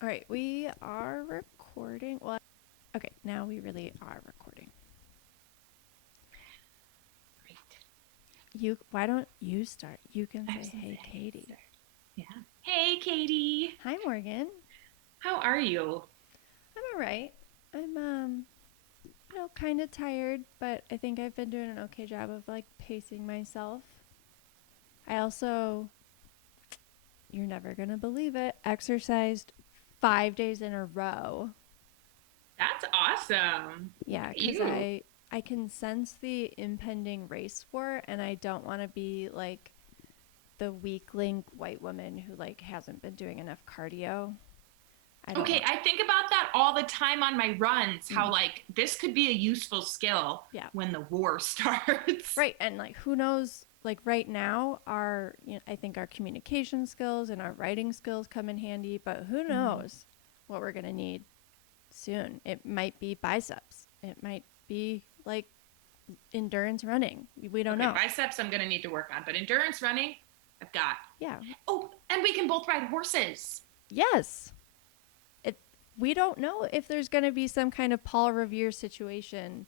All right, we are recording. Well, okay, now we really are recording. Great. Why don't you start? You can say, "Hey, Absolutely. Katie." Yeah. Hey, Katie. Hi, Morgan. How are you? I'm all right. I'm kind of tired, but I think I've been doing an okay job of like pacing myself. I also, you're never gonna believe it, exercised 5 days in a row. That's awesome. Yeah, Look at because you. I can sense the impending race war, and I don't want to be like the weak link white woman who like hasn't been doing enough cardio. I don't Okay, want. I think about that all the time on my runs, how Mm, like this could be a useful skill yeah, when the war starts. right. And like, who knows? Like right now, I think our communication skills and our writing skills come in handy. But who Mhm. knows what we're gonna need soon? It might be biceps. It might be like endurance running. We don't Okay, know. biceps I'm going to need to work on, but endurance running, I've got. Yeah. Oh, and we can both ride horses. Yes. It. We don't know if there's gonna be some kind of Paul Revere situation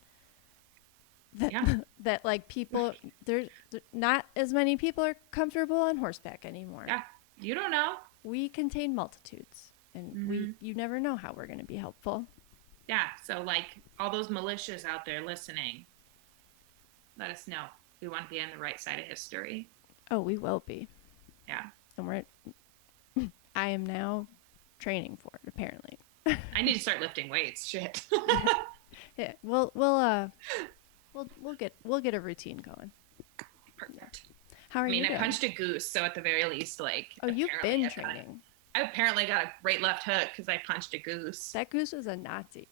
that Yeah. that like people there's not as many people are comfortable on horseback anymore. Yeah. You don't know. We contain multitudes, and we Hmm. you never know how we're going to be helpful. Yeah. So, like, all those militias out there listening, let us know. We want to be on the right side of history. Oh, we will be, Yeah. and we're. I am now training for it. Apparently, I need to start lifting weights. Shit. yeah. We'll get a routine going. Yeah. Perfect. How are I mean, you I doing? punched a goose, so at the very least, like, Oh, you've apparently been I've got. training. I apparently got a great left hook because I punched a goose. That goose was a Nazi.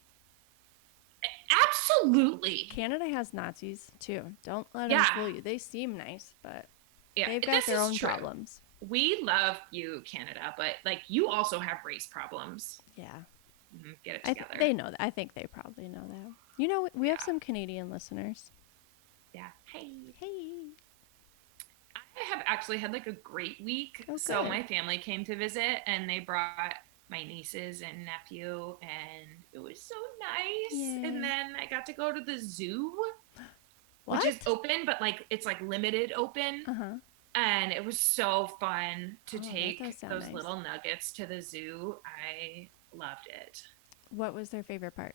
Absolutely. Canada has Nazis too. Don't let them Yeah. fool you. They seem nice, but Yeah. they've got This their is own true. problems. We love you, Canada, but like you also have race problems. Yeah. Get it together. They know that. I think they probably know that. You know, we have Yeah. some Canadian listeners. Yeah. Hey. Hey. I have actually had like a great week. Oh, So good. my family came to visit and they brought my nieces and nephew and it was so nice. And Yay. then I got to go to the zoo, which is What? open, but like it's like limited open. Uh huh. And it was so fun to Oh, that does take sound those nice. little nuggets to the zoo. I loved it. What was their favorite part?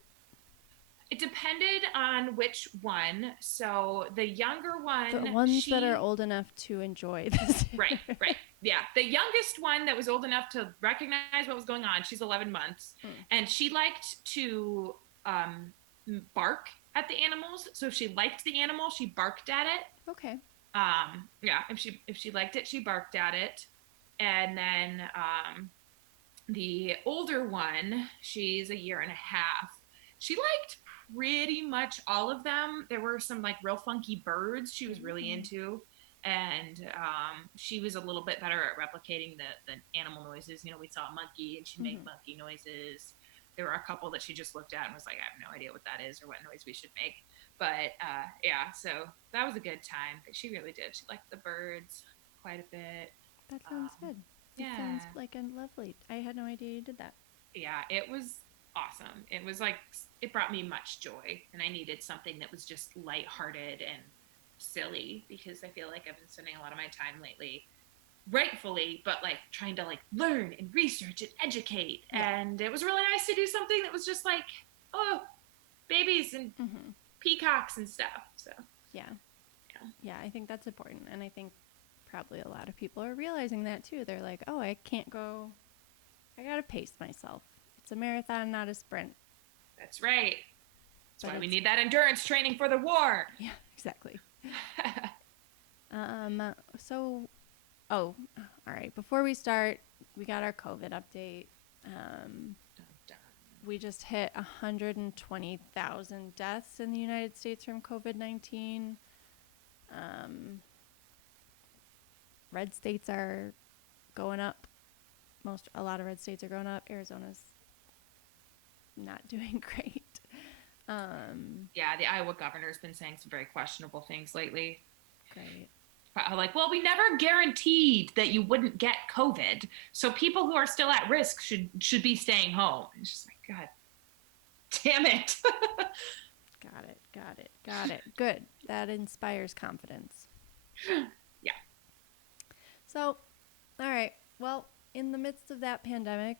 It depended on which one. So the younger The one, ones that are she old enough to enjoy this. right, right. Yeah. The youngest one that was old enough to recognize what was going on, she's 11 months, Hmm. and she liked to bark at the animals. So if she liked the animal, she barked at it. Okay. Yeah, if she liked it, she barked at it. And then the older one, she's a year and a half. She liked pretty much all of them. There were some like real funky birds she was really Mm. into, and she was a little bit better at replicating the animal noises. You know, we saw a monkey and she'd make Mm-hmm. monkey noises. There were a couple that she just looked at and was like, I have no idea what that is or what noise we should make. But yeah, so that was a good time. She really did. She liked the birds quite a bit. That sounds Um, good. That sounds yeah, like a lovely. I had no idea you did that. yeah, it was awesome. It was like it brought me much joy, and I needed something that was just lighthearted and silly because I feel like I've been spending a lot of my time lately, rightfully, but like trying to like learn and research and educate. Yeah. And it was really nice to do something that was just like, oh, babies and Mm-hmm. peacocks and stuff. So Yeah. yeah, Yeah. I think that's important, and I think probably a lot of people are realizing that too. They're like, oh, I can't go. I gotta pace myself. It's a marathon, not a sprint. that's right. That's But why we it's need that endurance training for the war. yeah, exactly. So, oh, all right. Before we start, we got our COVID update. Um, Dun, dun. we just hit 120,000 deaths in the United States from COVID-19. Um, red states are going up. A lot of red states are going up. Arizona's not doing great. Um, Yeah, the Iowa governor's been saying some very questionable things lately. great. like, well, we never guaranteed that you wouldn't get COVID, so people who are still at risk should be staying home. It's just like, God damn it. Got it. Got it. Got it. Good. That inspires confidence. Yeah. So, all right. Well, in the midst of that pandemic,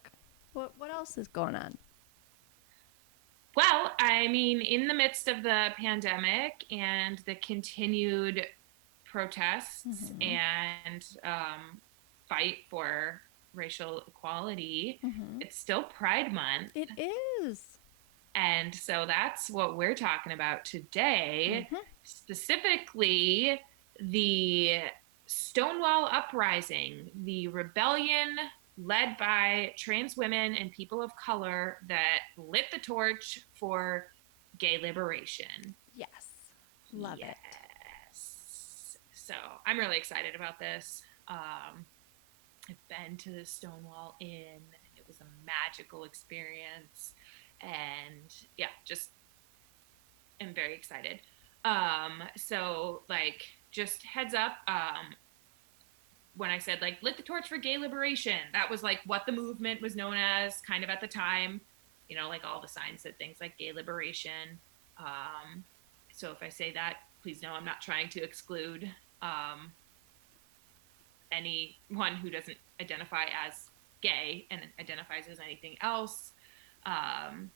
what else is going on? Well, I mean, in the midst of the pandemic and the continued protests Mm-hmm. and fight for racial equality, Mm-hmm. it's still Pride Month. It is. And so that's what we're talking about today, Mm-hmm. specifically the Stonewall Uprising, the rebellion led by trans women and people of color that lit the torch for gay liberation. Yes. Love Yes. it. So I'm really excited about this. I've been to the Stonewall Inn. It was a magical experience. And yeah, just am very excited. So like just heads up, when I said like lit the torch for gay liberation, that was like what the movement was known as kind of at the time, you know, like all the signs said things like gay liberation. Um, so if I say that, please know I'm not trying to exclude anyone who doesn't identify as gay and identifies as anything else. Um,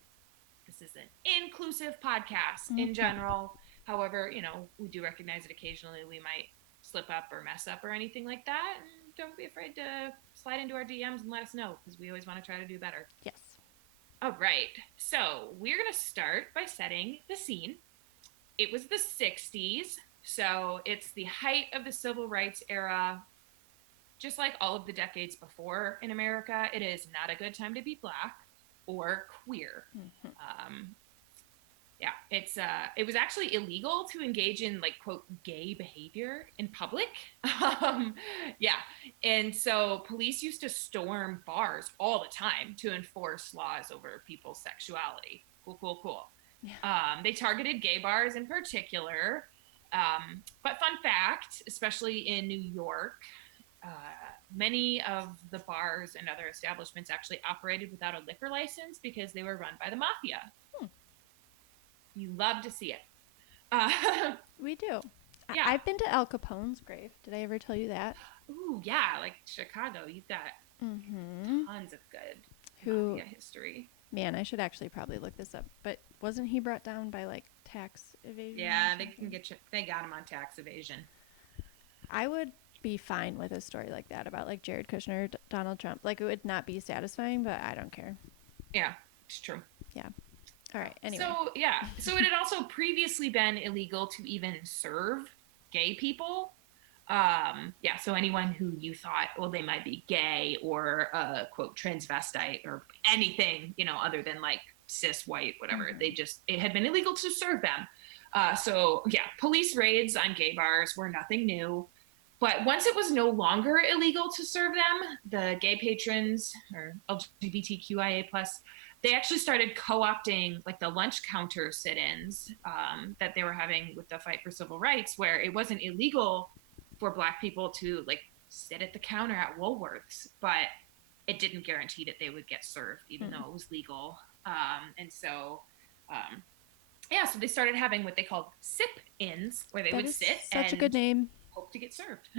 this is an inclusive podcast in Mm-hmm. general. However, you know, we do recognize that occasionally we might slip up or mess up or anything like that. And don't be afraid to slide into our DMs and let us know because we always want to try to do better. Yes. All right. So we're going to start by setting the scene. It was the 60s. So it's the height of the civil rights era. Just like all of the decades before in America, it is not a good time to be Black or queer. Mm-hmm. Yeah, it was actually illegal to engage in like quote gay behavior in public. um, yeah, and so police used to storm bars all the time to enforce laws over people's sexuality. Cool, cool, cool. Yeah. They targeted gay bars in particular. But fun fact, especially in New York, uh, many of the bars and other establishments actually operated without a liquor license because they were run by the mafia. You love to see it. Uh, We do. yeah. I've been to Al Capone's grave. Did I ever tell you that? Ooh, yeah. Like Chicago, you've got Mm-hmm. tons of good Who, mafia history. man, I should actually probably look this up. But wasn't he brought down by like tax evasion? Yeah, they can get you. They got him on tax evasion. I would be fine with a story like that about like Jared Kushner, Donald Trump. Like it would not be satisfying, but I don't care. Yeah, it's true. Yeah. All right. Anyway. So yeah, so it had also previously been illegal to even serve gay people. Yeah, so anyone who you thought, well, they might be gay or quote transvestite or anything, you know, other than like cis white, whatever, it had been illegal to serve them. So yeah, police raids on gay bars were nothing new. But once it was no longer illegal to serve them, the gay patrons or LGBTQIA plus, they actually started co-opting like the lunch counter sit-ins that they were having with the fight for civil rights, where it wasn't illegal for Black people to like sit at the counter at Woolworths, but it didn't guarantee that they would get served, even though it was legal. And so, yeah, so they started having what they called sip-ins, where they would sit such and a good name. hope to get served.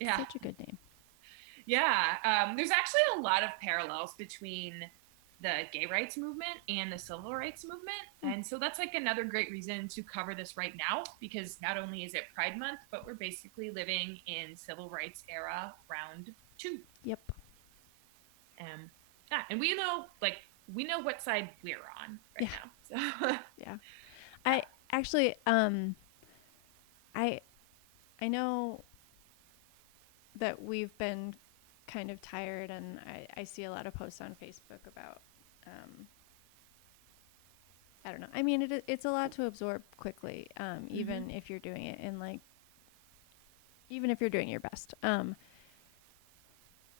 Yeah. Such a good name. Yeah. There's actually a lot of parallels between the gay rights movement and the civil rights movement. And so that's like another great reason to cover this right now, because not only is it Pride Month, but we're basically living in civil rights era round 2. Yep. Yeah, and we know what side we're on right now. So. Yeah. I actually I know that we've been kind of tired, and I see a lot of posts on Facebook about I don't know. I mean, it's a lot to absorb quickly, even if you're doing it in like, even if you're doing your best.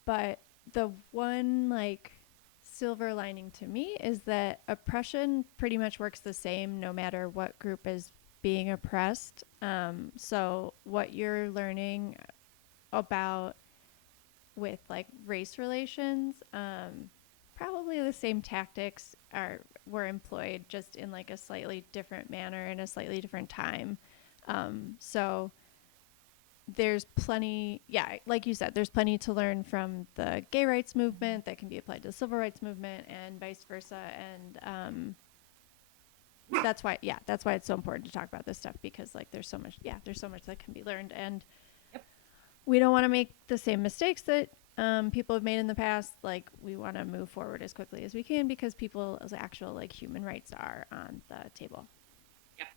But the one like silver lining to me is that oppression pretty much works the same no matter what group is being oppressed. So what you're learning about with like race relations, probably the same tactics are were employed, just in like a slightly different manner in a slightly different time. So there's plenty, yeah, like you said, there's plenty to learn from the gay rights movement that can be applied to the civil rights movement and vice versa. And that's why it's so important to talk about this stuff, because like there's so much that can be learned, and Yep. we don't want to make the same mistakes that people have made in the past. Like, we want to move forward as quickly as we can, because people's actual like human rights are on the table. Yep.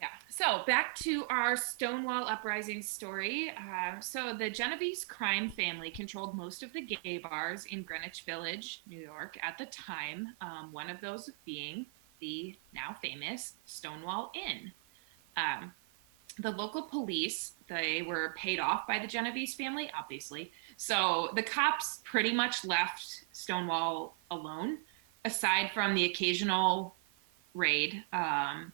Yeah. So back to our Stonewall Uprising story. So the Genovese crime family controlled most of the gay bars in Greenwich Village, New York, at the time. One of those being the now famous Stonewall Inn. Um, the local police, they were paid off by the Genovese family, obviously. So the cops pretty much left Stonewall alone, aside from the occasional raid,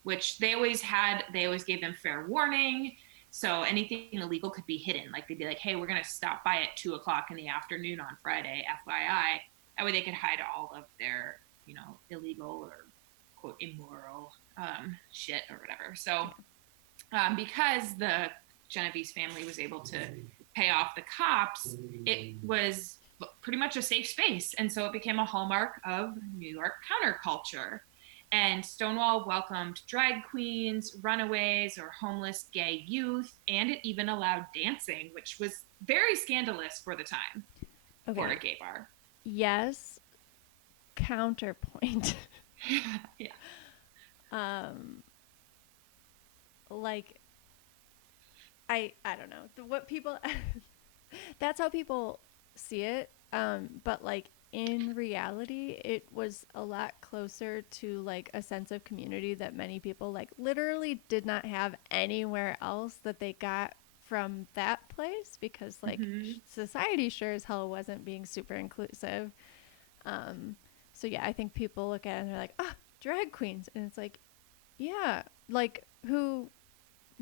which they always gave them fair warning. So anything illegal could be hidden. Like, they'd be like, hey, we're going to stop by at 2 o'clock in the afternoon on Friday, FYI. That way they could hide all of their, illegal or quote immoral shit or whatever. So because the Genovese family was able to pay off the cops, it was pretty much a safe space. And so it became a hallmark of New York counterculture. And Stonewall welcomed drag queens, runaways, or homeless gay youth, and it even allowed dancing, which was very scandalous for the time for a gay bar. Yes. Counterpoint. Yeah. Like, I don't know what people that's how people see it, but like in reality it was a lot closer to like a sense of community that many people like literally did not have anywhere else, that they got from that place, because like society sure as hell wasn't being super inclusive. So yeah, I think people look at it and they're like, ah, drag queens, and it's like, yeah, like, who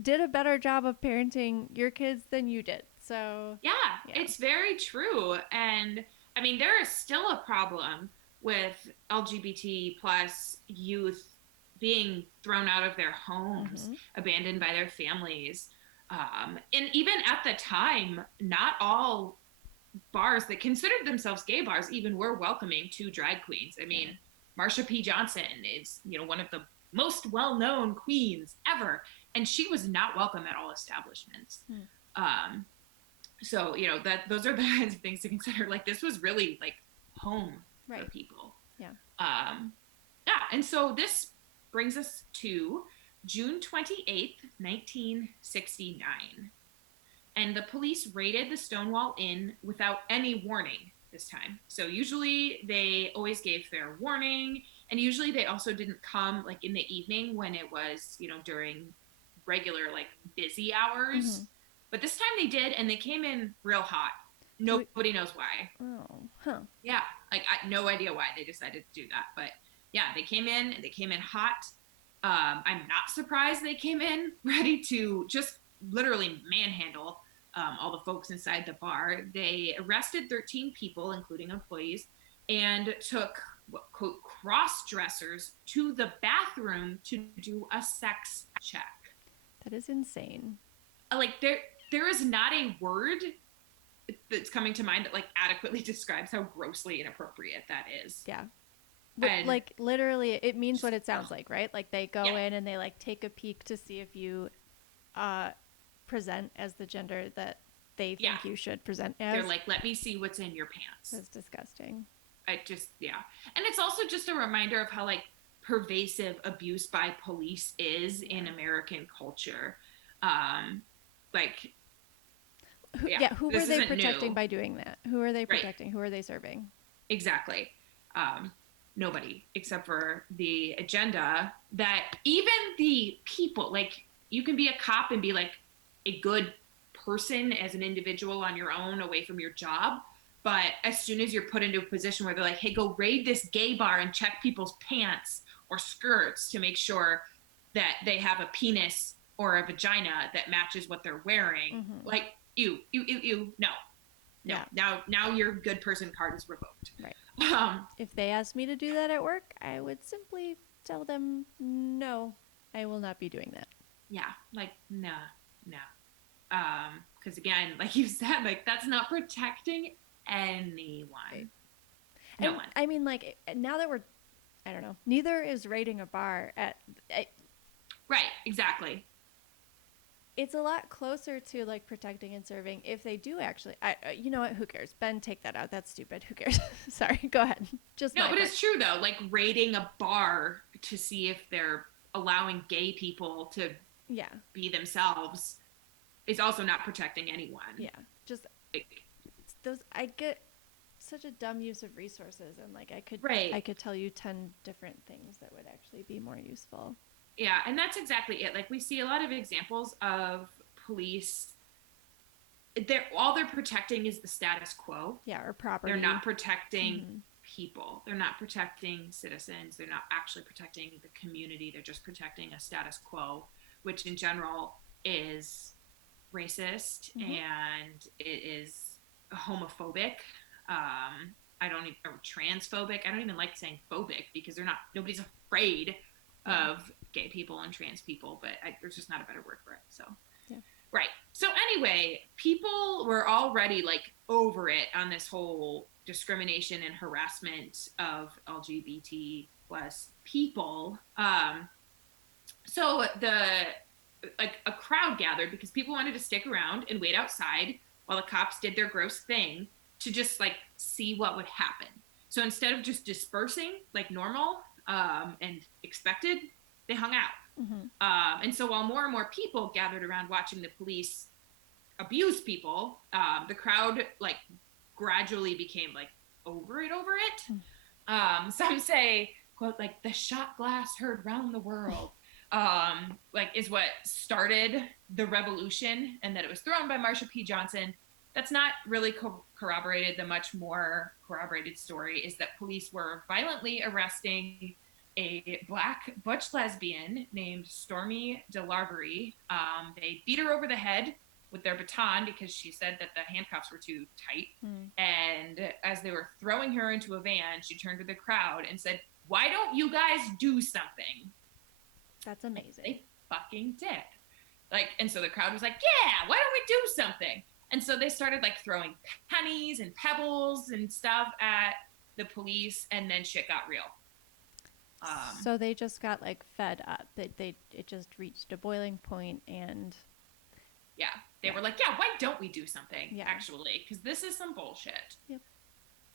did a better job of parenting your kids than you did. So, Yeah, yeah. it's very true. And I mean, there is still a problem with LGBT plus youth being thrown out of their homes, Mm-hmm. abandoned by their families. And even at the time, not all bars that considered themselves gay bars even were welcoming to drag queens. I mean, Yeah. Marsha P. Johnson is, one of the most well-known queens ever, and she was not welcome at all establishments. Mm. Um, so that those are the kinds of things to consider. Like, this was really like home for Right. people. Yeah. Yeah, and so this brings us to June 28th, 1969, and the police raided the Stonewall Inn without any warning this time. So usually they always gave fair warning, and usually they also didn't come like in the evening when it was, during regular like busy Mm-hmm. hours. But this time they did, and they came in real hot. Nobody knows why. Oh, huh. Yeah, like no idea why they decided to do that, but yeah, they came in and they came in hot. I'm not surprised they came in ready to just literally manhandle all the folks inside the bar. They arrested 13 people, including employees, and took what, quote, cross dressers to the bathroom to do a sex check. That is insane. Like, there is not a word that's coming to mind that like adequately describes how grossly inappropriate that is. Yeah. And Like, literally, it means what it sounds like, right? Like, they go yeah, in and they like take a peek to see if you present as the gender that they yeah, think you should present as. they're like, let me see what's in your pants. That's disgusting. I just, yeah. And it's also just a reminder of how like pervasive abuse by police is in American culture. Like, Who were this they isn't protecting new. by doing that? Who are they Right, protecting? Who are they serving? exactly. Nobody, except for the agenda that even the people, like, you can be a cop and be like a good person as an individual on your own away from your job. But as soon as you're put into a position where they're like, hey, go raid this gay bar and check people's pants or skirts to make sure that they have a penis or a vagina that matches what they're wearing. Mm-hmm. Like, ew, ew, ew, ew. No, no. Yeah. Now your good person card is revoked. Right. Um, If they asked me to do that at work, I would simply tell them, no, I will not be doing that. yeah, like, nah, no. Because again, like you said, like that's not protecting anyone. Right. No And one. I mean, like, now that we're, I don't know, neither is raiding a bar Right, exactly. it's a lot closer to like protecting and serving if they do actually. You know what? Who cares? Ben, take that out. That's stupid. Who cares? Sorry. Go ahead. Just No, my but part. it's true though. Like raiding a bar to see if they're allowing gay people to Yeah. be themselves is also not protecting anyone. Yeah. Just Like, those. I get such a dumb use of resources, and like right. I could tell you 10 different things that would actually be more useful. Yeah, and that's exactly it. Like we see a lot of examples of police. They're all they're protecting is the status quo. Yeah, or property. They're not protecting Mm-hmm. people. They're not protecting citizens. They're not actually protecting the community. They're just protecting a status quo, which in general is racist Mm-hmm. and it is homophobic. I don't even, or transphobic. I don't even like saying phobic because they're not, nobody's afraid of gay people and trans people, but there's just not a better word for it. So, yeah. Right. So anyway, people were already like over it on this whole discrimination and harassment of LGBT plus people. So the like a crowd gathered because people wanted to stick around and wait outside while the cops did their gross thing to just like see what would happen. So instead of just dispersing like normal and expected, they hung out. Mm-hmm. And so while more and more people gathered around watching the police abuse people, the crowd like gradually became like over it. Some say, quote, like the shot glass heard round the world, like is what started the revolution, and that it was thrown by Marsha P. Johnson. That's not really corroborated. The much more corroborated story is that police were violently arresting a black butch lesbian named Stormy DeLarvery. They beat her over the head with their baton because she said that the handcuffs were too tight. Mm. And as they were throwing her into a van, she turned to the crowd and said, "Why don't you guys do something?" That's amazing. They fucking did. Like, and so the crowd was like, "Yeah, why don't we do something?" And so they started like throwing pennies and pebbles and stuff at the police, and then shit got real. So they just got like fed up. It just reached a boiling point, and yeah, they were like, "Yeah, why don't we do something?" Actually, because this is some bullshit. Yep.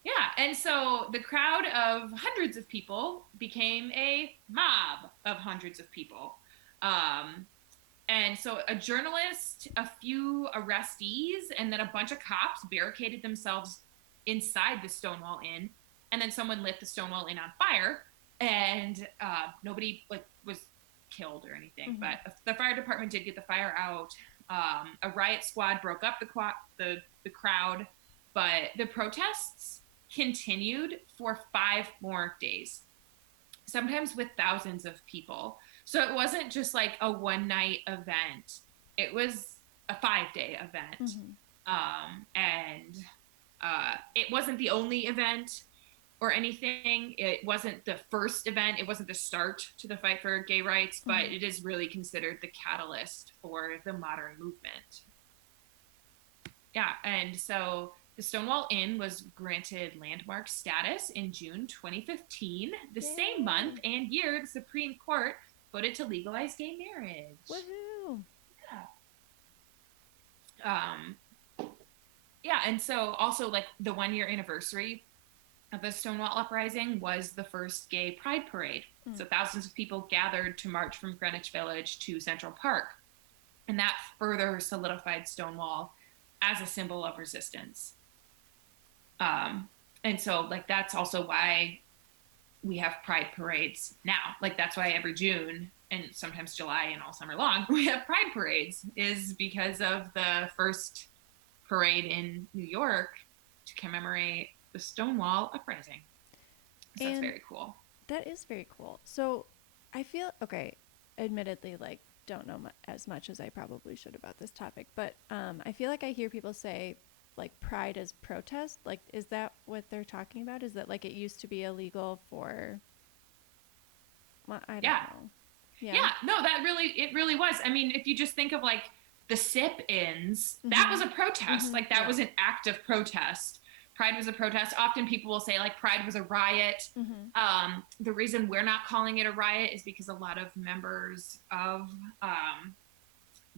Yeah, and so the crowd of hundreds of people became a mob of hundreds of people. And so a journalist, a few arrestees, and then a bunch of cops barricaded themselves inside the Stonewall Inn, and then someone lit the Stonewall Inn on fire, and nobody like was killed or anything. Mm-hmm. But the fire department did get the fire out. A riot squad broke up the crowd, but the protests continued for 5 more days, sometimes with thousands of people. So it wasn't just like a one-night event. It was a 5-day event. Mm-hmm. And it wasn't the only event or anything. It wasn't the first event. It wasn't the start to the fight for gay rights, but it is really considered the catalyst for the modern movement. Yeah, and so the Stonewall Inn was granted landmark status in June 2015, the same month and year the Supreme Court voted to legalize gay marriage. Woohoo! Yeah, and so also like the 1-year anniversary of the Stonewall Uprising was the first gay pride parade. So thousands of people gathered to march from Greenwich Village to Central Park. And that further solidified Stonewall as a symbol of resistance. And so like that's also why we have pride parades now. Like that's why every June and sometimes July and all summer long we have pride parades, is because of the first parade in New York to commemorate the Stonewall Uprising. So that's very cool. That is very cool. So I feel, okay, admittedly like don't know as much as I probably should about this topic, but I feel like I hear people say like pride is protest. Like, is that what they're talking about? Is that like it used to be illegal for? Well, I don't Yeah. know. Yeah. Yeah, no, it really was. I mean, if you just think of like the sit-ins, that was a protest. Like that Yeah. was an act of protest. Pride was a protest. Often people will say like Pride was a riot. The reason we're not calling it a riot is because a lot of members of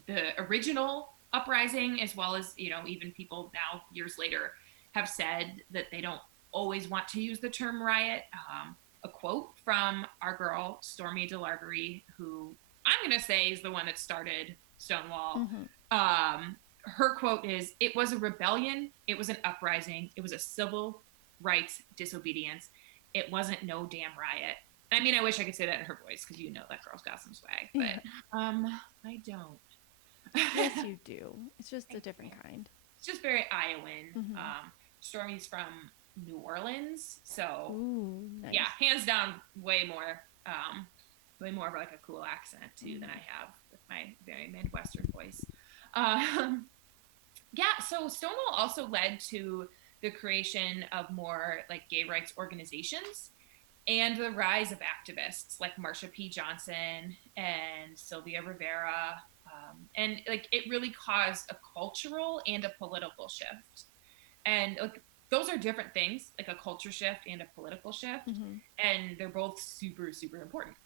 the original Uprising, as well as, even people now years later, have said that they don't always want to use the term riot. A quote from our girl Stormy DeLarvery, who I'm going to say is the one that started Stonewall. Her quote is, "It was a rebellion. It was an uprising. It was a civil rights disobedience. It wasn't no damn riot." I mean, I wish I could say that in her voice because that girl's got some swag, but I don't. Yes, you do. It's just a different kind. It's just very Iowan. Stormy's from New Orleans, so ooh, nice. Yeah, hands down, way more of like a cool accent too than I have with my very Midwestern voice. Yeah, so Stonewall also led to the creation of more like gay rights organizations and the rise of activists like Marsha P. Johnson and Sylvia Rivera. And like it really caused a cultural and a political shift. And like those are different things, like a culture shift and a political shift. And they're both super, super important.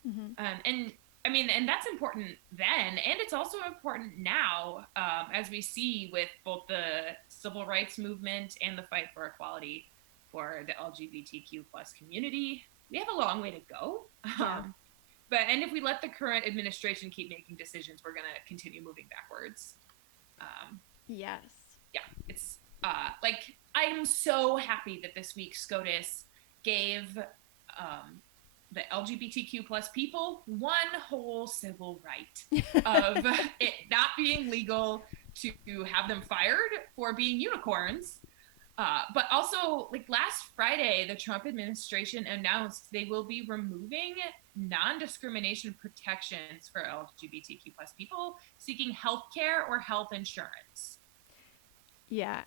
And I mean, and that's important then, and it's also important now, as we see with both the civil rights movement and the fight for equality for the LGBTQ plus community. We have a long way to go. And if we let the current administration keep making decisions, we're going to continue moving backwards. Yes. Yeah, it's like I'm so happy that this week SCOTUS gave the LGBTQ plus people one whole civil right of it not being legal to have them fired for being unicorns. But also, like last Friday, the Trump administration announced they will be removing non-discrimination protections for LGBTQ plus people seeking health care or health insurance. Yeah,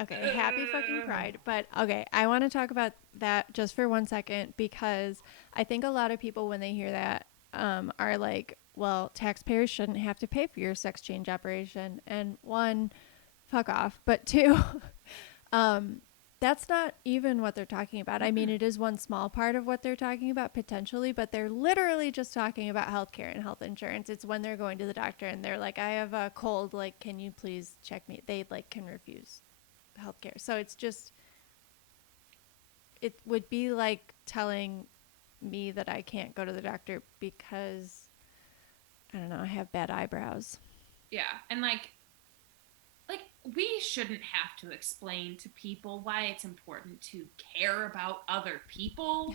okay, happy fucking Pride. But okay, I want to talk about that just for 1 second because I think a lot of people, when they hear that, are like, well, taxpayers shouldn't have to pay for your sex change operation. And one, fuck off. But two, that's not even what they're talking about. I mean, it is one small part of what they're talking about potentially, but they're literally just talking about healthcare and health insurance. It's when they're going to the doctor and they're like, I have a cold, like, can you please check me? They like can refuse healthcare. So it's just, it would be like telling me that I can't go to the doctor because, I don't know, I have bad eyebrows. Yeah, and like we shouldn't have to explain to people why it's important to care about other people,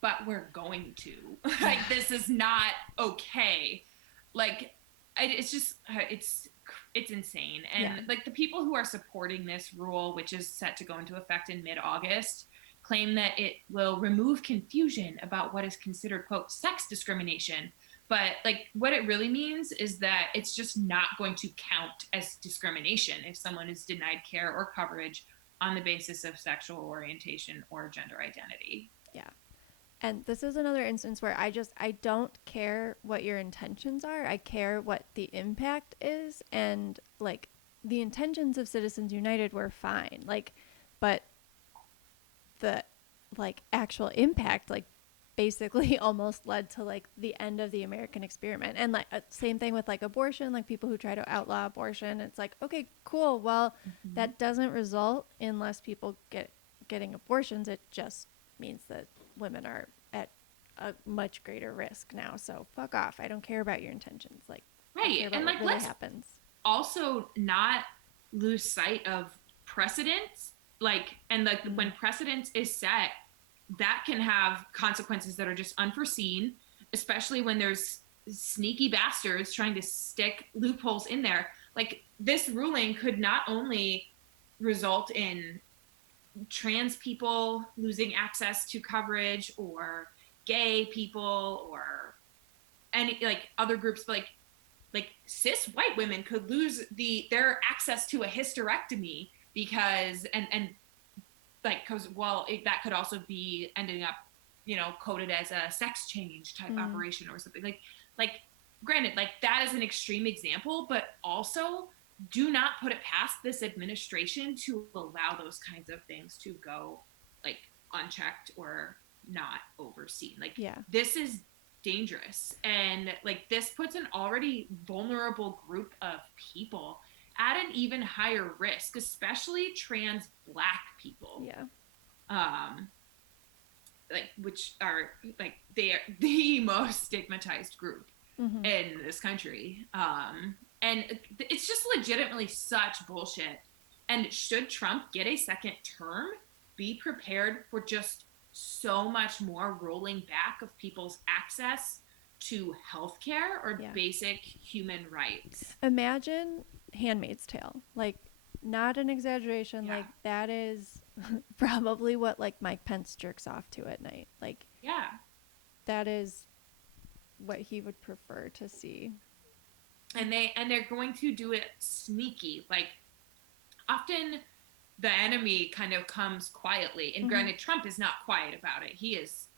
but we're going to. Like this is not okay. Like it's just it's insane. And like the people who are supporting this rule, which is set to go into effect in mid-August, claim that it will remove confusion about what is considered, quote, sex discrimination. But like what it really means is that it's just not going to count as discrimination if someone is denied care or coverage on the basis of sexual orientation or gender identity. Yeah. And this is another instance where I don't care what your intentions are. I care what the impact is. And like the intentions of Citizens United were fine. Like, but the like actual impact, like basically almost led to like the end of the American experiment. And like same thing with like abortion, like people who try to outlaw abortion. It's like, okay, cool. Well, that doesn't result in less people getting abortions. It just means that women are at a much greater risk now. So fuck off. I don't care about your intentions. Like, right. I care about and like what really let's happens. Also not lose sight of precedents. Like, and like when precedence is set, that can have consequences that are just unforeseen, especially when there's sneaky bastards trying to stick loopholes in there. Like this ruling could not only result in trans people losing access to coverage or gay people or any like other groups, like cis white women could lose their access to a hysterectomy because and like because that could also be ending up coded as a sex change type operation or something like granted, like that is an extreme example, but also do not put it past this administration to allow those kinds of things to go like unchecked or not overseen. Like Yeah. this is dangerous, and like this puts an already vulnerable group of people at an even higher risk, especially trans Black people. Yeah. Like which are like they are the most stigmatized group in this country. And it's just legitimately such bullshit. And should Trump get a second term, be prepared for just so much more rolling back of people's access to healthcare or basic human rights. Imagine Handmaid's Tale. Like, not an exaggeration. Like, that is probably what, like, Mike Pence jerks off to at night. Like, that is what he would prefer to see. And they're going to do it sneaky. Like, often the enemy kind of comes quietly. And granted, Trump is not quiet about it. He is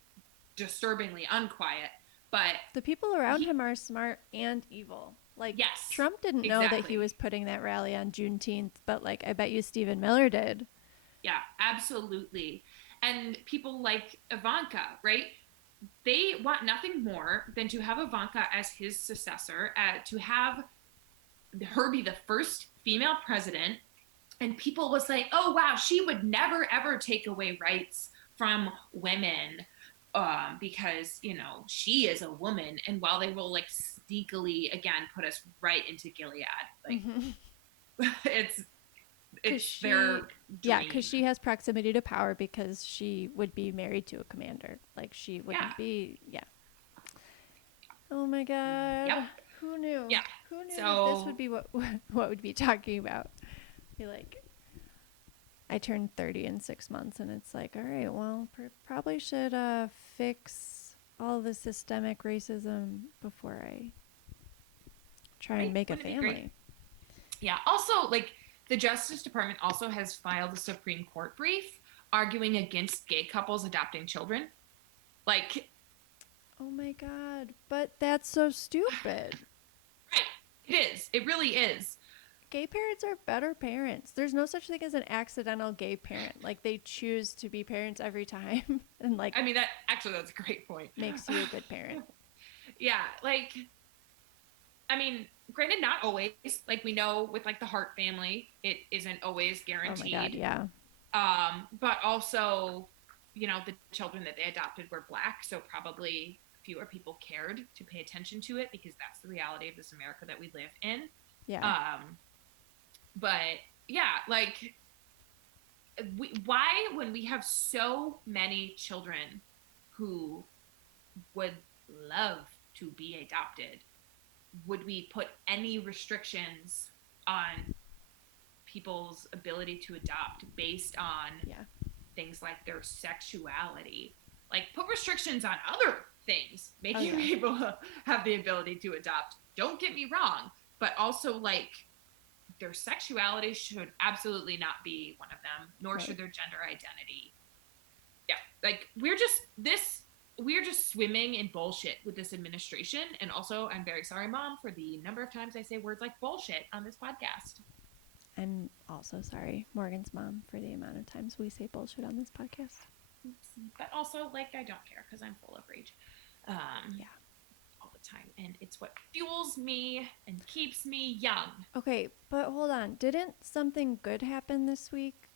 disturbingly unquiet. But the people around him are smart and evil. Like, Trump didn't know that he was putting that rally on Juneteenth, but, like, I bet you Stephen Miller did. Yeah, absolutely. And people like Ivanka, right? They want nothing more than to have Ivanka as his successor, to have her be the first female president. And people will say, oh, wow, she would never, ever take away rights from women because, she is a woman. And while they will, like, sneakily, again, put us right into Gilead. Like, it's their dream. Yeah, because she has proximity to power because she would be married to a commander. Like, she wouldn't be, Oh, my God. Yep. Who knew? Yeah. Who knew that this would be what we'd be talking about? Be like, I turned 30 in 6 months, and it's like, all right, well, probably should fix all the systemic racism before I try and make a family. Yeah. Also, like, the Justice Department also has filed a Supreme Court brief arguing against gay couples adopting children. Like, oh my God, but that's so stupid. Right. It is. It really is. Gay parents are better parents. There's no such thing as an accidental gay parent. Like, they choose to be parents every time. And, like, I mean, that's a great point. Makes you a good parent. Yeah. Like, I mean, granted, not always. Like, we know with, like, the Hart family, it isn't always guaranteed. Oh my God, yeah. But also, the children that they adopted were Black, so probably fewer people cared to pay attention to it because that's the reality of this America that we live in. Yeah. But yeah, like, why, when we have so many children who would love to be adopted, would we put any restrictions on people's ability to adopt based on things like their sexuality? Like, put restrictions on other things, making people have the ability to adopt. Don't get me wrong, but also, like, their sexuality should absolutely not be one of them, nor should their gender identity. Yeah, like, we're just swimming in bullshit with this administration. And also, I'm very sorry, Mom, for the number of times I say words like bullshit on this podcast. I'm also sorry, Morgan's mom, for the amount of times we say bullshit on this podcast. But also, like, I don't care because I'm full of rage. All the time. And it's what fuels me and keeps me young. Okay, but hold on. Didn't something good happen this week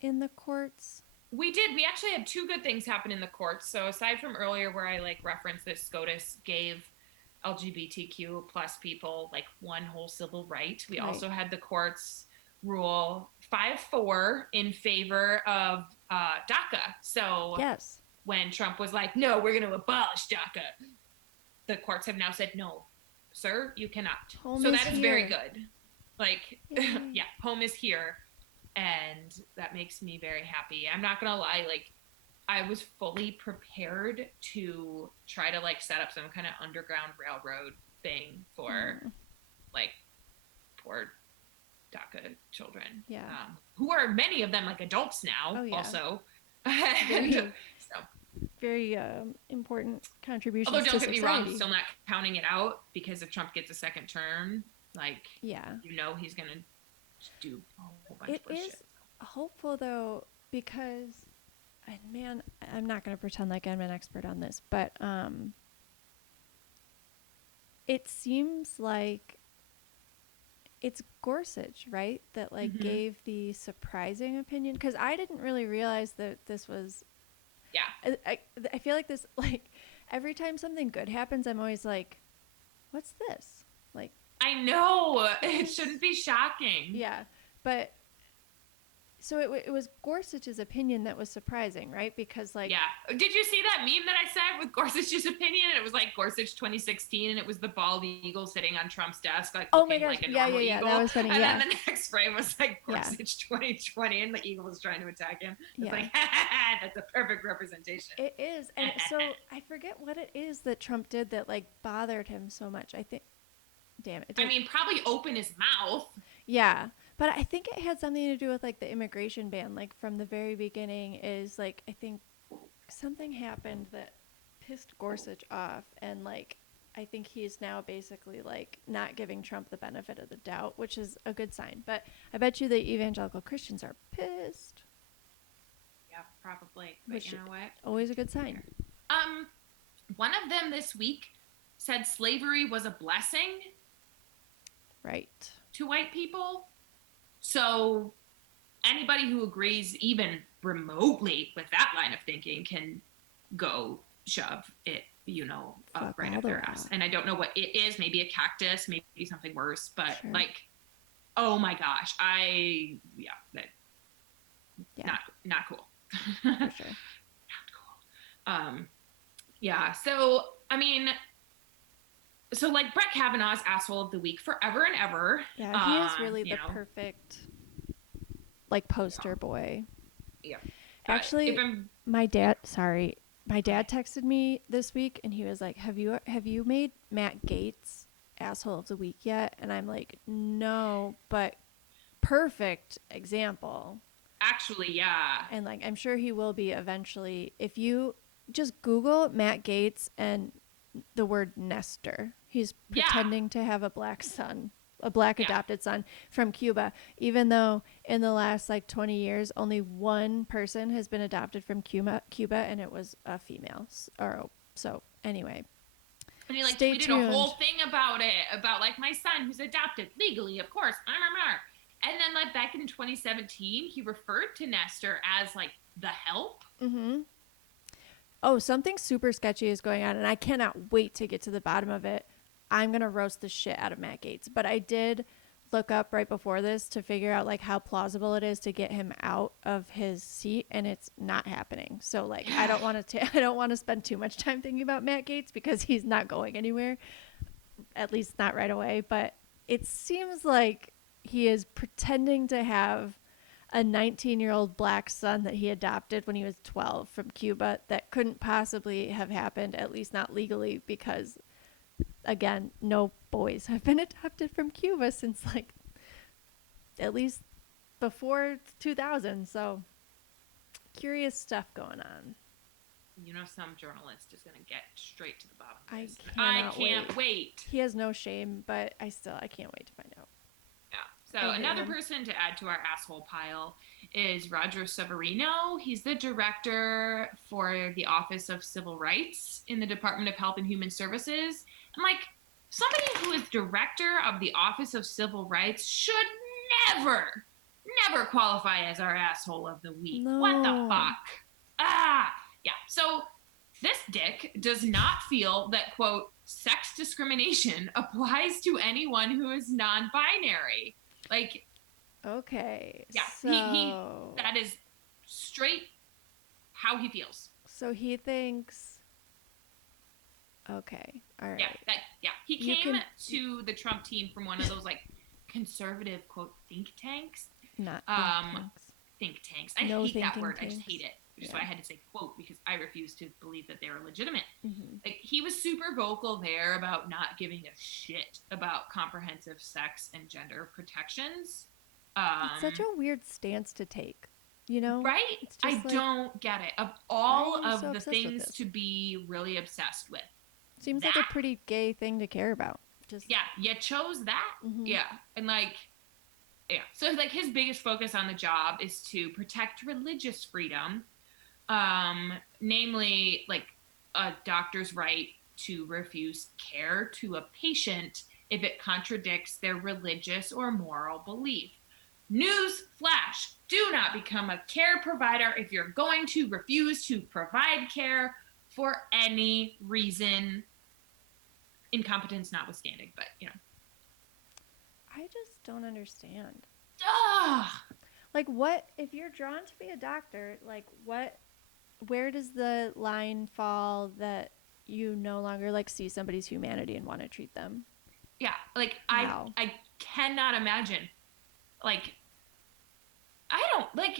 in the courts? We did. We actually had two good things happen in the courts. So aside from earlier where I, like, referenced that SCOTUS gave LGBTQ plus people, like, one whole civil right, we also had the courts rule 5-4 in favor of DACA. So when Trump was like, no, we're going to abolish DACA, the courts have now said, no, sir, you cannot. So that is very good. Like, home is here. And that makes me very happy. I'm not going to lie. Like, I was fully prepared to try to like set up some kind of underground railroad thing for like poor DACA children, Yeah. who are many of them like adults now, Oh yeah. also. Very, And so, very important although contributions to don't get me wrong, society. still not counting it out because if Trump gets a second term, like Yeah. he's gonna do a whole bunch It of bullshit. is hopeful though because, and man, I'm not going to pretend like I'm an expert on this, but it seems like it's Gorsuch, right? That like Mm-hmm. gave the surprising opinion because I didn't really realize that this was. Yeah, I feel like this like every time something good happens, I'm always like, what's this? Like, I know it this? shouldn't be shocking. Yeah, but so it was Gorsuch's opinion that was surprising, right? Because like, Yeah. Did you see that meme that I said with Gorsuch's opinion? It was like Gorsuch 2016, and it was the bald eagle sitting on Trump's desk, like oh my looking gosh, like a yeah, yeah, normal yeah, eagle. that was funny. And Yeah, then the next frame was like yeah, Gorsuch 2020, and the eagle was trying to attack him. It's yeah. like, that's a perfect representation. It is, and so I forget what it is that Trump did that like bothered him so much. I think, damn it, I mean, probably open his mouth. yeah, but I think it had something to do with like the immigration ban. Like from the very beginning, is like I think something happened that pissed Gorsuch off, and like I think he's now basically like not giving Trump the benefit of the doubt, which is a good sign. But I bet you the evangelical Christians are pissed, Yeah, probably. But which you know what? always a good sign. Um, one of them this week said slavery was a blessing Right. to white people. So anybody who agrees even remotely with that line of thinking can go shove it, right up their ass. And I don't know what it is. Maybe a cactus, maybe something worse. But Sure. like, oh my gosh, Yeah. not cool. For sure. Not cool. Yeah. So I mean, so like Brett Kavanaugh's asshole of the week forever and ever. Yeah, he is really the perfect like poster boy. Yeah. Actually, my dad texted me this week and he was like, "Have you made Matt Gaetz asshole of the week yet?" And I'm like, "No, but perfect example." Actually, yeah. And like I'm sure he will be eventually. If you just Google Matt Gaetz and the word Nestor, he's pretending to have a black son, a black adopted son from Cuba, even though in the last like 20 years only one person has been adopted from Cuba, and it was a female. So anyway, and he like stay tweeted tuned. a whole thing about it, about like my son who's adopted legally, of course. And then like back in 2017, he referred to Nestor as like the help. Mm-hmm. Oh, something super sketchy is going on, and I cannot wait to get to the bottom of it. I'm going to roast the shit out of Matt Gaetz. But I did look up right before this to figure out like how plausible it is to get him out of his seat, and it's not happening. So like I don't want to spend too much time thinking about Matt Gaetz because he's not going anywhere, at least not right away. But it seems like he is pretending to have a 19-year-old black son that he adopted when he was 12 from Cuba. That couldn't possibly have happened, at least not legally, because again, no boys have been adopted from Cuba since like at least before 2000. So curious stuff going on. Some journalist is going to get straight to the bottom of this. I can't wait. He has no shame, but I can't wait to find out. Yeah. So another person to add to our asshole pile is Roger Severino. He's the director for the Office of Civil Rights in the Department of Health and Human Services. And like somebody who is director of the Office of Civil Rights should never qualify as our asshole of the week. No. What the fuck? Yeah. So this dick does not feel that, quote, sex discrimination applies to anyone who is non-binary. Like, okay. yeah, so he that is straight how he feels. So he thinks, okay, all right. Yeah, he came to the Trump team from one of those like conservative, quote, think tanks. Not think tanks. I hate that word. I just hate it. which is Yeah. why I had to say quote, because I refuse to believe that they were legitimate. Mm-hmm. Like, he was super vocal there about not giving a shit about comprehensive sex and gender protections. It's such Um, a weird stance to take, you know? right? It's I just like, don't get it. Of why are all you so of the obsessed with things this? to be really obsessed with, Seems like a that, pretty gay thing to care about. Just, yeah, you chose that? mm-hmm. Yeah. And like, yeah. So like his biggest focus on the job is to protect religious freedom, namely like a doctor's right to refuse care to a patient if it contradicts their religious or moral belief. News flash: do not become a care provider if you're going to refuse to provide care for any reason, incompetence notwithstanding. But I just don't understand. ugh. Like, what, if you're drawn to be a doctor, like, where does the line fall that you no longer, like, see somebody's humanity and want to treat them? Yeah, like How? I cannot imagine. Like, I don't like,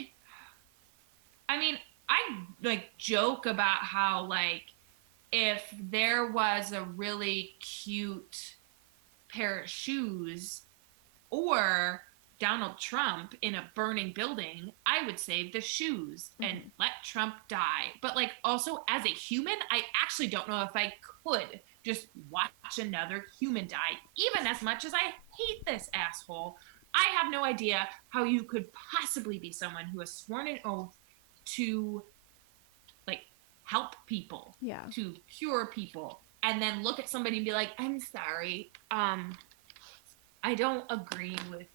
I mean, I like joke about how like if there was a really cute pair of shoes or Donald Trump in a burning building, I would save the shoes and Mm-hmm. let Trump die. But like also as a human, I actually don't know if I could just watch another human die, even as much as I hate this asshole. I have no idea how you could possibly be someone who has sworn an oath to like help people, Yeah. to cure people, and then look at somebody and be like, I'm sorry, I don't agree with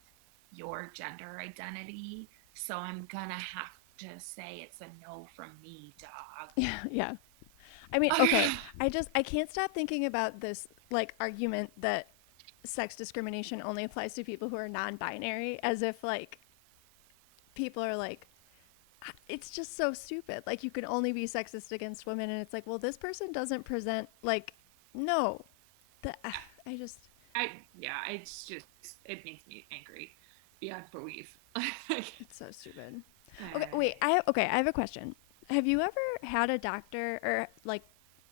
your gender identity, so I'm gonna have to say it's a no from me, dog. Yeah. Yeah. I mean, okay, I can't stop thinking about this, like, argument that sex discrimination only applies to people who are non-binary, as if, like, people are like, it's just so stupid. Like, you can only be sexist against women, and it's like, well, this person doesn't present, like, no. The, I just, I yeah, it's just, it makes me angry beyond belief. it's so stupid. Okay, wait, I have a question. Have you ever had a doctor or, like,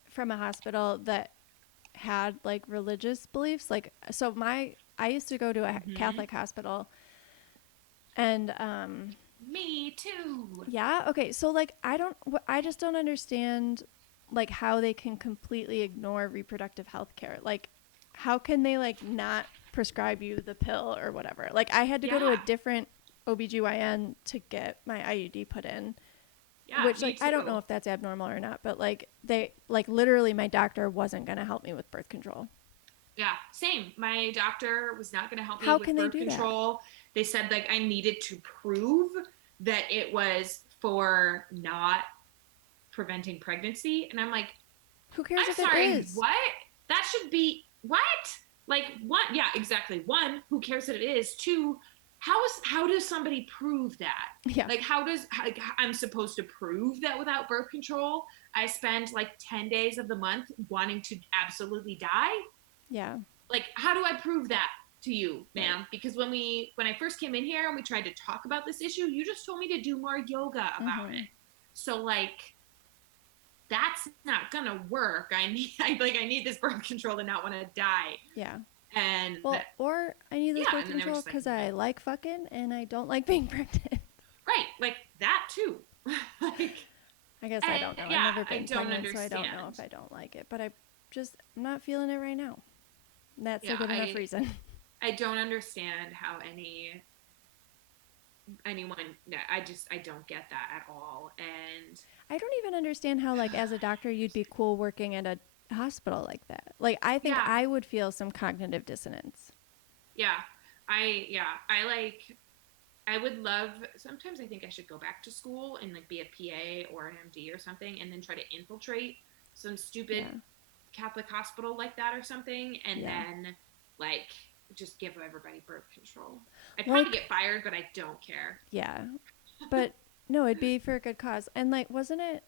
from a hospital that had, like, religious beliefs? Like, so I used to go to a Mm-hmm. Catholic hospital, and Me too. yeah, okay, so, like, I just don't understand, like, how they can completely ignore reproductive health care. Like, how can they, like, not prescribe you the pill or whatever? Like, I had to go to a Yeah, different OBGYN to get my IUD put in, yeah, which, me like, I don't know too. if that's abnormal or not, but, like, they, like, literally my doctor wasn't going to help me with birth control. Yeah, same. My doctor was not going to help me How with can they birth do that? control. They said like I needed to prove that it was for not preventing pregnancy, and I'm like, Who cares I'm if it sorry, is? what? That should be what? Like one, yeah, exactly. One, who cares that it is? Two, how does somebody prove that? Yeah. Like how does like I'm supposed to prove that without birth control I spend like 10 days of the month wanting to absolutely die? Yeah. Like how do I prove that to you, Right. ma'am? Because when I first came in here and we tried to talk about this issue, you just told me to do more yoga about Mm-hmm. it. So like that's not gonna work. I need this birth control to not want to die. Yeah. And Well, or I need this yeah, birth and then they were control just like, because no. I like fucking and I don't like being pregnant. Right, like that too. Like, I guess I and don't know. I've yeah, never I been don't pregnant, so I don't know understand. if I don't like it. But I'm not feeling it right now. That's a Yeah, good enough reason. I don't understand how anyone. I don't get that at all. And I don't even understand how, like, as a doctor, you'd be cool working at a hospital like that. Like, I think yeah, I would feel some cognitive dissonance. yeah, I like. I would love. Sometimes I think I should go back to school and like be a PA or an MD or something, and then try to infiltrate some stupid Yeah. Catholic hospital like that or something, and Yeah. then like just give everybody birth control. I'd Well, probably get fired, but I don't care. yeah. But no, it'd be for a good cause. And, like, wasn't it,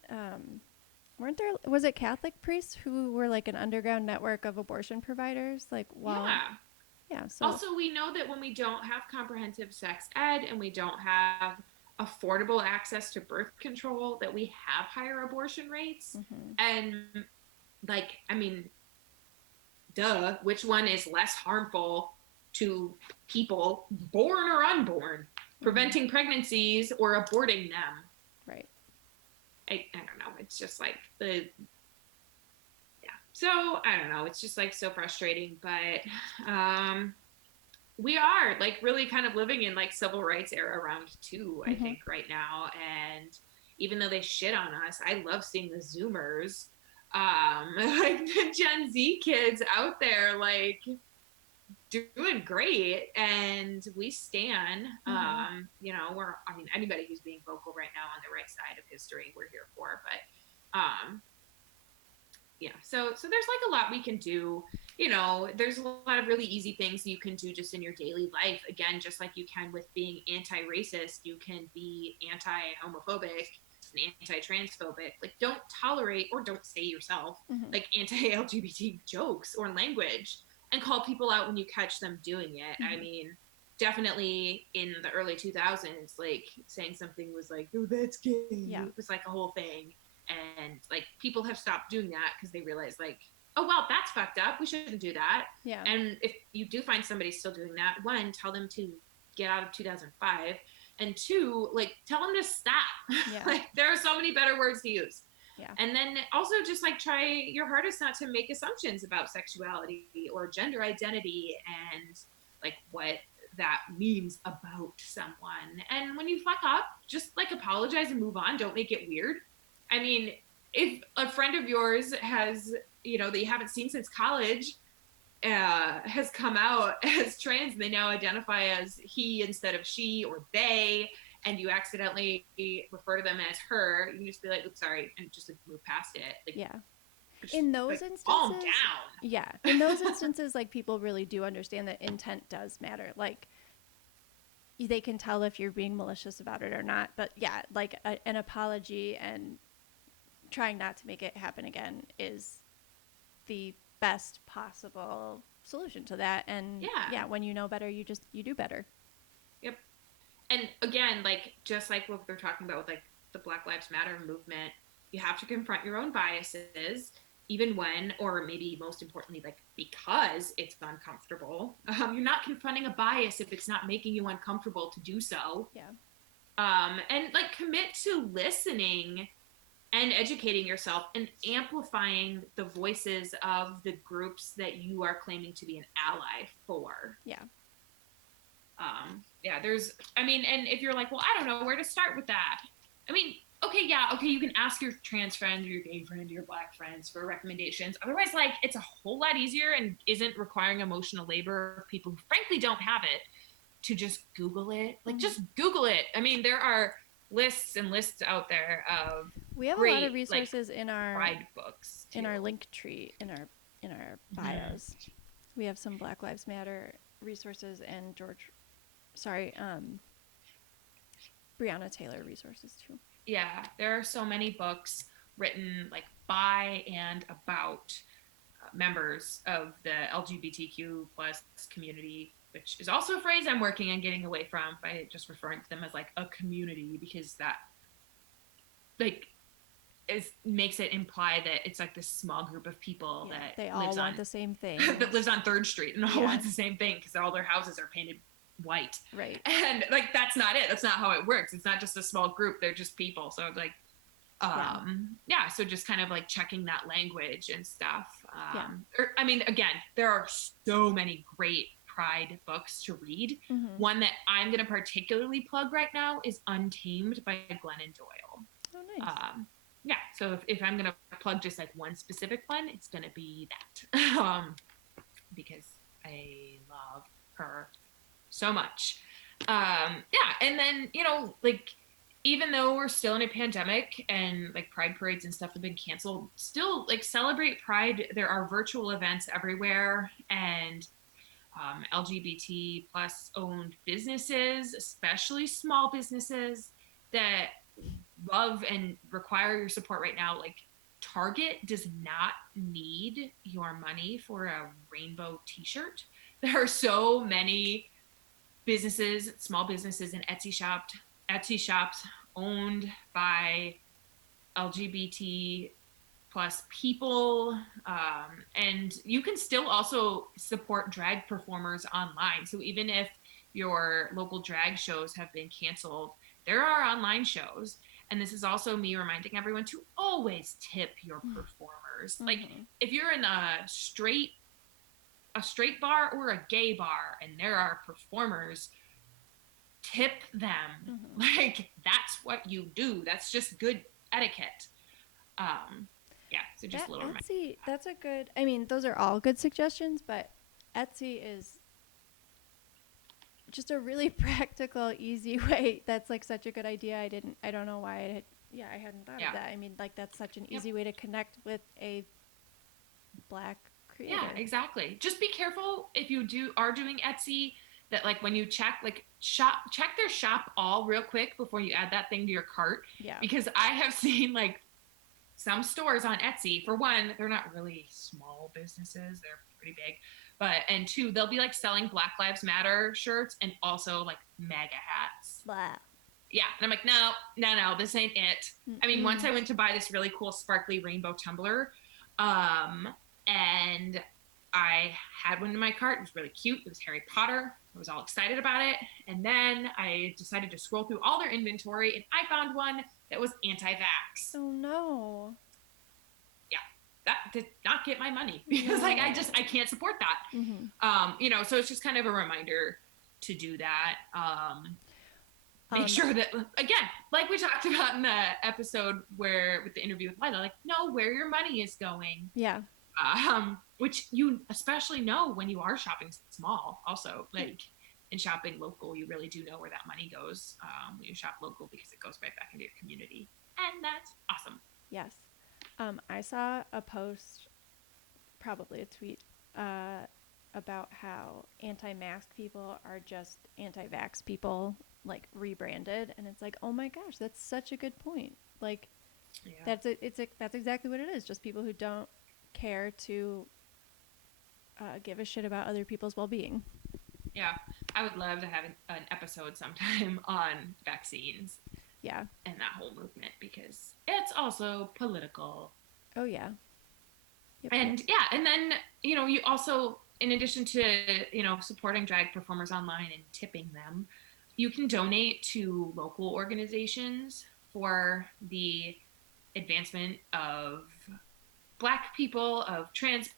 weren't there, was it Catholic priests who were, like, an underground network of abortion providers? Like, well, Yeah. yeah, so, Also, we know that when we don't have comprehensive sex ed and we don't have affordable access to birth control that we have higher abortion rates. Mm-hmm. And like, I mean, duh, which one is less harmful to people born or unborn, preventing pregnancies or aborting them? Right. I don't know. It's just like the, yeah. So I don't know. It's just like so frustrating, but we are like really kind of living in like civil rights era round two, I think, right now. And even though they shit on us, I love seeing the Zoomers, like the Gen Z kids out there, like doing great, and we stand. You know, I mean, anybody who's being vocal right now on the right side of history, we're here for. But yeah, so there's like a lot we can do. You know, there's a lot of really easy things you can do just in your daily life. Again, just like you can with being anti-racist, you can be anti-homophobic and anti-transphobic. Like, don't tolerate or don't say yourself like anti-LGBT jokes or language, and call people out when you catch them doing it. I mean, definitely in the early 2000s, like saying something was like, "Oh, that's gay." Yeah. It was like a whole thing. And like people have stopped doing that because they realize like, oh well, that's fucked up, we shouldn't do that. Yeah. And if you do find somebody still doing that, one, tell them to get out of 2005, and two, like tell them to stop. Yeah. Like there are so many better words to use. Yeah. And then also just like try your hardest not to make assumptions about sexuality or gender identity and like what that means about someone. And when you fuck up, just like apologize and move on. Don't make it weird. I mean, if a friend of yours has, you know, that you haven't seen since college, has come out as trans, and they now identify as he instead of she or they, and you accidentally refer to them as her, you can just be like, oops, sorry, and just like, move past it. Like, yeah. In those like, instances, calm down. Yeah. In those instances, like people really do understand that intent does matter. Like they can tell if you're being malicious about it or not. But yeah, like an apology and trying not to make it happen again is the best possible solution to that. And yeah, when you know better, you do better. Yep. And again, like just like what they're talking about with like the Black Lives Matter movement, you have to confront your own biases, even when, or maybe most importantly, like because it's uncomfortable. You're not confronting a bias if it's not making you uncomfortable to do so. Yeah. And like commit to listening and educating yourself and amplifying the voices of the groups that you are claiming to be an ally for. Yeah. Yeah, I mean, and if you're like, well, I don't know where to start with that. I mean, okay, you can ask your trans friend or your gay friend or your black friends for recommendations. Otherwise, like, it's a whole lot easier and isn't requiring emotional labor of people who frankly don't have it to just Google it. Like, just Google it. I mean, there are lists and lists out there of we have great, a lot of resources like, in our pride books too. In our link tree in our bios. We have some Black Lives Matter resources and Breonna Taylor resources too. Yeah, there are so many books written like by and about members of the LGBTQ plus community, which is also a phrase I'm working on getting away from by just referring to them as like a community, because that like makes it imply that it's like this small group of people that they all want the same thing. That lives on 3rd Street and all wants the same thing because all their houses are painted white. Right. And like that's not it. That's not how it works. It's not just a small group. They're just people. So like so just kind of like checking that language and stuff. I mean, again, there are so many great pride books to read. One that I'm going to particularly plug right now is Untamed by Glennon Doyle. Oh, nice. Yeah, so if I'm going to plug just like one specific one, it's going to be that. Because I love her so much. And then, you know, like, even though we're still in a pandemic and like pride parades and stuff have been canceled, still like celebrate pride. There are virtual events everywhere, and LGBT plus owned businesses, especially small businesses that love and require your support right now. Like Target does not need your money for a rainbow t-shirt. There are so many businesses, small businesses, and Etsy shop Etsy shops owned by LGBT plus people, and you can still also support drag performers online. So even if your local drag shows have been canceled, there are online shows. And this is also me reminding everyone to always tip your performers. Like Mm-hmm. if you're in a straight bar or a gay bar and there are performers, tip them. Mm-hmm. Like that's what you do. That's just good etiquette. Um, yeah, so just That a little reminder. Etsy, that's a good, I mean, those are all good suggestions, but Etsy is just a really practical, easy way. That's like such a good idea. I don't know why I hadn't thought of Yeah. that. I mean, like that's such an Yep. easy way to connect with a black Yeah, creator. exactly. Just be careful if you are doing Etsy that like when you check their shop all real quick before you add that thing to your cart Yeah. because I have seen like some stores on Etsy. For one, they're not really small businesses; they're pretty big. But and two, they'll be like selling Black Lives Matter shirts and also like MAGA hats. Blah. Yeah, and I'm like, no, no, no, this ain't it. I mean, once Mm-mm. I went to buy this really cool sparkly rainbow tumbler, um, and I had one in my cart. It was really cute. It was Harry Potter. I was all excited about it. And then I decided to scroll through all their inventory and I found one that was anti vax. Oh no. Yeah, that did not get my money because like No. I can't support that. Mm-hmm. So it's just kind of a reminder to do that. Make Um, sure that again, like we talked about in the episode where with the interview with Lila, like know where your money is going. yeah. Which you especially know when you are shopping small. Also, like in shopping local, you really do know where that money goes when you shop local because it goes right back into your community, and that's awesome. Yes. I saw a post, probably a tweet, uh, about how anti-mask people are just anti-vax people, like rebranded, and it's like, oh my gosh, that's such a good point. Like, Yeah, that's exactly what it is. Just people who don't care to give a shit about other people's well-being. yeah. I would love to have an episode sometime on vaccines Yeah. and that whole movement because it's also political. Oh yeah. Yep. Yep. And yeah, and then you also in addition to supporting drag performers online and tipping them, you can donate to local organizations for the advancement of black people, of trans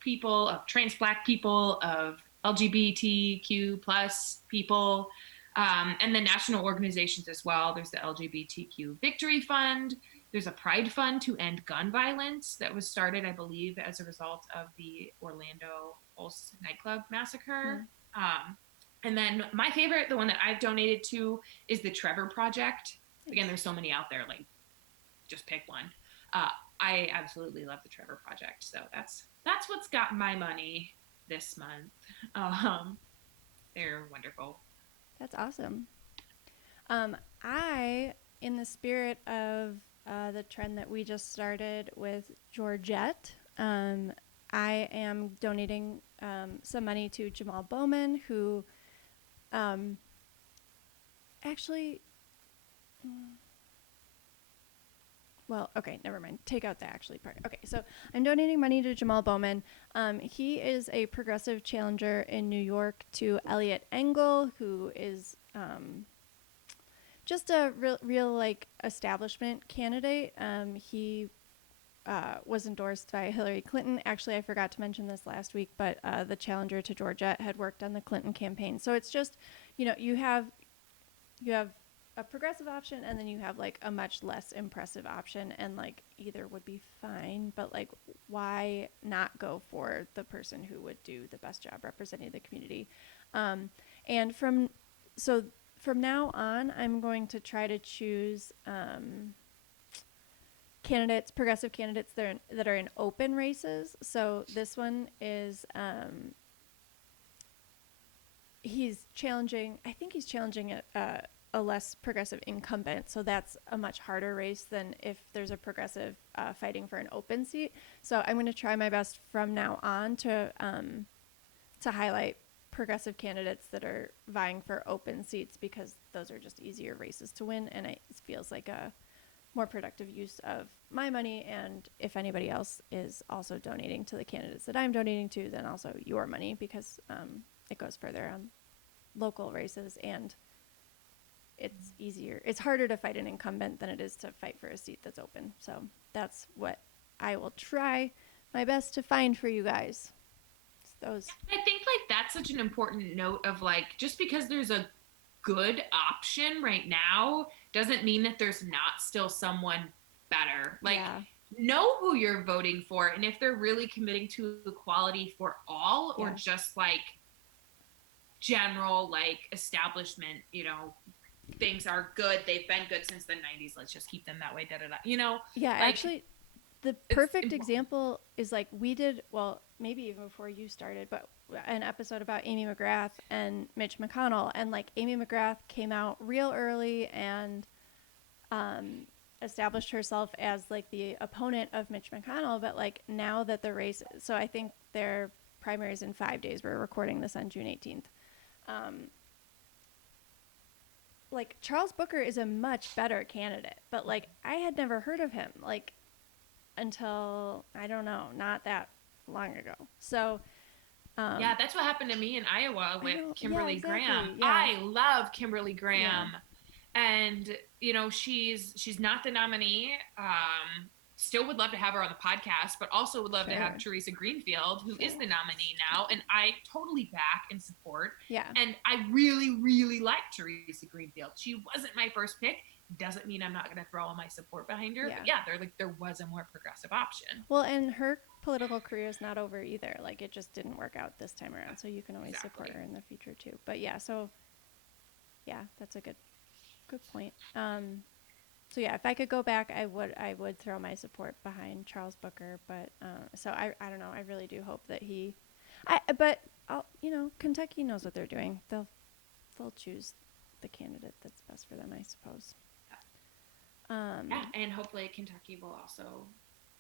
black people, of LGBTQ plus people, and the national organizations as well. There's the LGBTQ Victory Fund. There's a Pride Fund to end gun violence that was started, I believe, as a result of the Orlando Pulse nightclub massacre. Mm. And then my favorite, the one that I've donated to, is the Trevor Project. Nice. Again, there's so many out there. Like, just pick one. Uh, I absolutely love the Trevor Project. So that's what's got my money this month. Um, they're wonderful. That's awesome. I, in the spirit of the trend that we just started with Georgette, I am donating some money to Jamal Bowman, who um, actually, well, okay, never mind. Take out the actually part. Okay, so I'm donating money to Jamal Bowman. He is a progressive challenger in New York to Elliot Engel, who is just a real like establishment candidate. He was endorsed by Hillary Clinton. Actually, I forgot to mention this last week, but the challenger to Georgette had worked on the Clinton campaign. So it's just, you have a progressive option, and then you have like a much less impressive option, and like either would be fine, but like why not go for the person who would do the best job representing the community? And from now on, I'm going to try to choose progressive candidates that are in open races. So this one is he's challenging. I think he's challenging a less progressive incumbent. So that's a much harder race than if there's a progressive fighting for an open seat. So I'm going to try my best from now on to highlight progressive candidates that are vying for open seats because those are just easier races to win. And it feels like a more productive use of my money. And if anybody else is also donating to the candidates that I'm donating to, then also your money, because it goes further on local races, and it's easier. It's harder to fight an incumbent than it is to fight for a seat that's open. So that's what I will try my best to find for you guys. It's those. I think like that's such an important note of like just because there's a good option right now doesn't mean that there's not still someone better. Like Yeah. know who you're voting for and if they're really committing to equality for all or Yeah. just like general like establishment, things are good. They've been good since the 90s. Let's just keep them that way. Da da da. Yeah, Like actually, the it's perfect important. example is like we did, well, maybe even before you started, but an episode about Amy McGrath and Mitch McConnell. And like Amy McGrath came out real early and established herself as like the opponent of Mitch McConnell. But like now that the race, so I think their primaries in 5 days. We're recording this on June 18th. Like Charles Booker is a much better candidate, but like I had never heard of him like until I don't know, not that long ago. So Yeah, that's what happened to me in Iowa with yeah, Kimberly exactly. Graham. Yeah. I love Kimberly Yeah. Graham, and she's not the nominee. Still would love to have her on the podcast, but also would love to have Sure. Teresa Greenfield, who is Sure. the nominee now, and I totally back and support. Yeah. And I really, really like Teresa Greenfield. She wasn't my first pick. Doesn't mean I'm not going to throw all my support behind her. Yeah. But yeah, there was a more progressive option. Well, and her political career is not over either. Like it just didn't work out this time around, so you can always support her in the future too. But yeah, so yeah, that's a good point. So yeah, if I could go back, I would throw my support behind Charles Booker. But so I don't know. I really do hope that but Kentucky knows what they're doing. They'll choose the candidate that's best for them, I suppose. Yeah, and hopefully Kentucky will also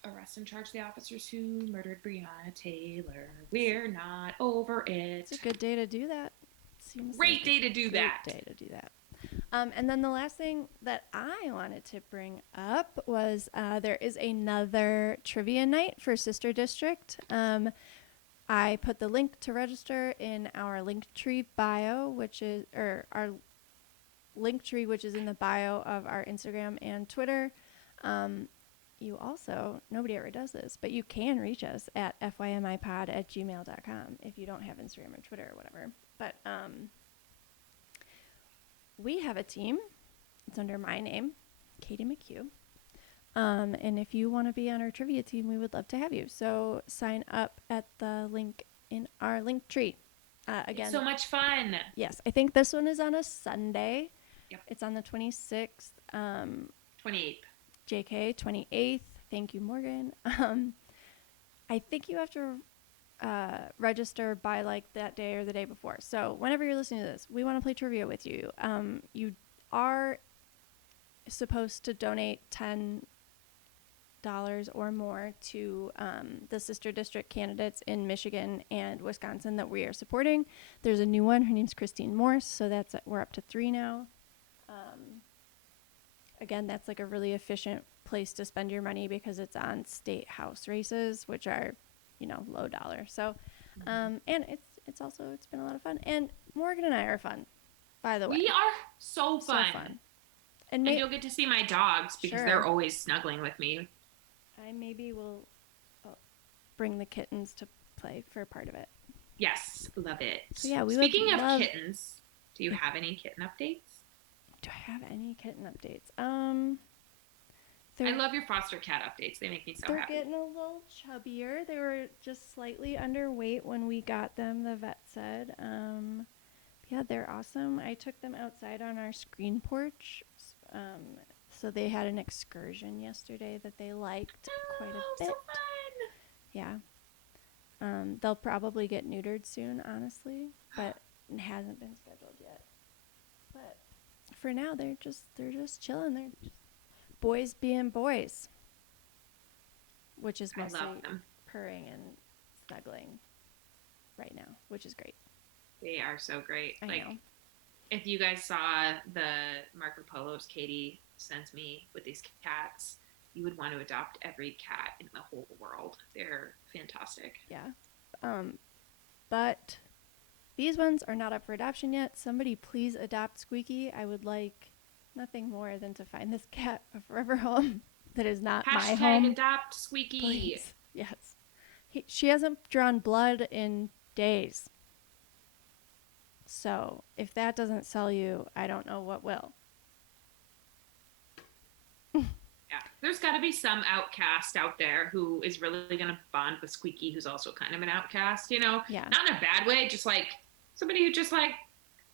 arrest and charge the officers who murdered Breonna Taylor. We're not over it. It's a good day to do that. Seems great day to do that. Great day to do that. And then the last thing that I wanted to bring up was there is another trivia night for Sister District. I put the link to register in our Linktree bio, our Linktree, which is in the bio of our Instagram and Twitter. You also, nobody ever does this, but you can reach us at FYMIpod@gmail.com if you don't have Instagram or Twitter or whatever. But we have a team. It's under my name, Katie McHugh. And if you want to be on our trivia team, we would love to have you. So sign up at the link in our Linktree. Again, it's so much fun. Yes, I think this one is on a Sunday. Yep. It's on the 26th. 28th. JK, 28th. Thank you, Morgan. I think you have to register by like that day or the day before. So whenever you're listening to this, we want to play trivia with you. You are supposed to donate $10 or more to the sister district candidates in Michigan and Wisconsin that we are supporting. There's a new one. Her name's Christine Morse. So we're up to 3 now. Again, that's like a really efficient place to spend your money because it's on state house races, which are, low dollar. So, and it's been a lot of fun. And Morgan and I are fun, by the way. We are so fun. And you'll get to see my dogs because they're always snuggling with me. I maybe will bring the kittens to play for a part of it. Yes, love it. So yeah, Speaking of kittens, do you have any kitten updates? Do I have any kitten updates? I love your foster cat updates. They make me so happy. They're getting a little chubbier. They were just slightly underweight when we got them, the vet said. Yeah, they're awesome. I took them outside on our screen porch. So they had an excursion yesterday that they liked quite a bit. So fun. Yeah. They'll probably get neutered soon, honestly, but it hasn't been scheduled yet. But for now, they're just chilling. They're just boys being boys, which is mostly purring and snuggling right now, which is great. They are so great. I Like, know. if you guys saw the Marco Polos Katie sends me with these cats, you would want to adopt every cat in the whole world. They're fantastic. Yeah. Um, but these ones are not up for adoption yet. Somebody please adopt Squeaky. I would like nothing more than to find this cat a forever home that is not my Hashtag home. adopt Squeaky. Please. Yes. She hasn't drawn blood in days. So if that doesn't sell you, I don't know what will. Yeah, there's got to be some outcast out there who is really going to bond with Squeaky, who's also kind of an outcast, Yeah. not in a bad way, just like somebody who just like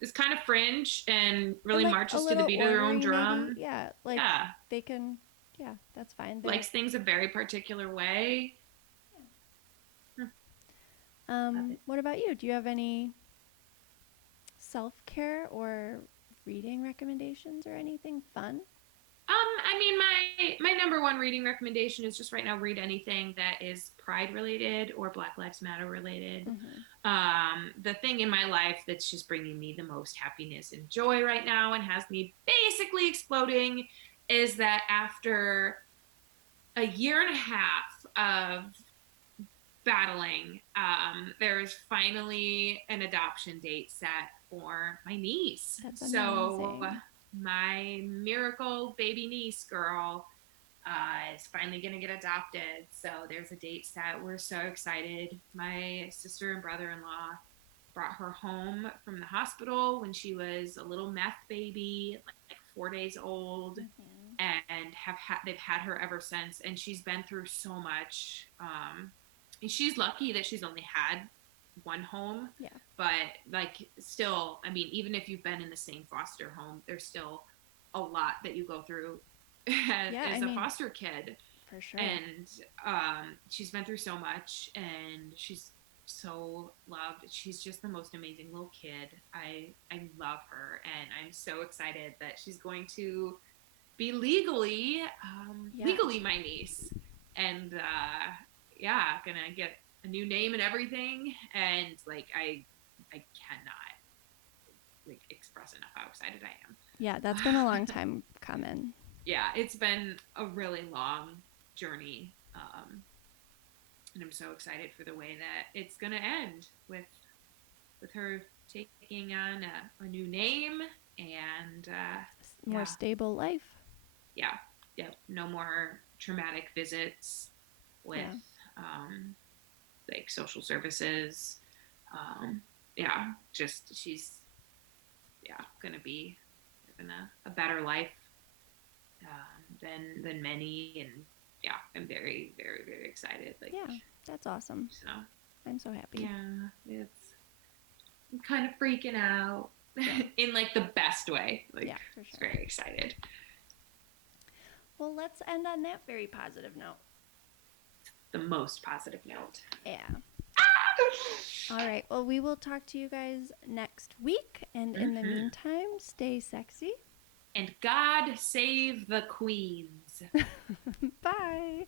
is kind of fringe and And really like a marches to the little beat of their own ornery, maybe. drum. Yeah. Like Yeah, they can, yeah, that's fine. They're, likes things a very particular way. Love it. what about you? Do you have any self care or reading recommendations or anything fun? I mean, my number one reading recommendation is just right now read anything that is Pride related or Black Lives Matter related. Mm-hmm. The thing in my life that's just bringing me the most happiness and joy right now and has me basically exploding is that after a year and a half of battling, there is finally an adoption date set for my niece. That's So amazing. my miracle baby niece girl is finally going to get adopted. So there's a date set. We're so excited. My sister and brother-in-law brought her home from the hospital when she was a little meth baby, like 4 days old, Mm-hmm. and they've had her ever since. And she's been through so much. And she's lucky that she's only had one home, Yeah. but like still, I mean, even if you've been in the same foster home, there's still a lot that you go through Yeah, I as a mean, foster kid. for sure. And she's been through so much, and she's so loved. She's just the most amazing little kid. I love her, and I'm so excited that she's going to be Yeah. legally my niece, and yeah, gonna get a new name and everything. And like I cannot like express enough how excited I am. Yeah, that's been a long time coming. Yeah, it's been a really long journey, and I'm so excited for the way that it's gonna end with her taking on a new name and More yeah, stable life. yeah, yeah, no more traumatic visits with Yeah. um, like social services. Yeah, just she's yeah gonna be living a better life than many, and yeah, I'm very very very excited. Like Yeah, that's awesome. so I'm so happy. yeah, I'm kind of freaking out Yeah. in like the best way. Like Yeah, for it's sure. very excited. Well, let's end on that very positive note. The most positive note. Yeah. All right. Well, we will talk to you guys next week. And in the Mm-hmm. meantime, stay sexy. And God save the queens. Bye.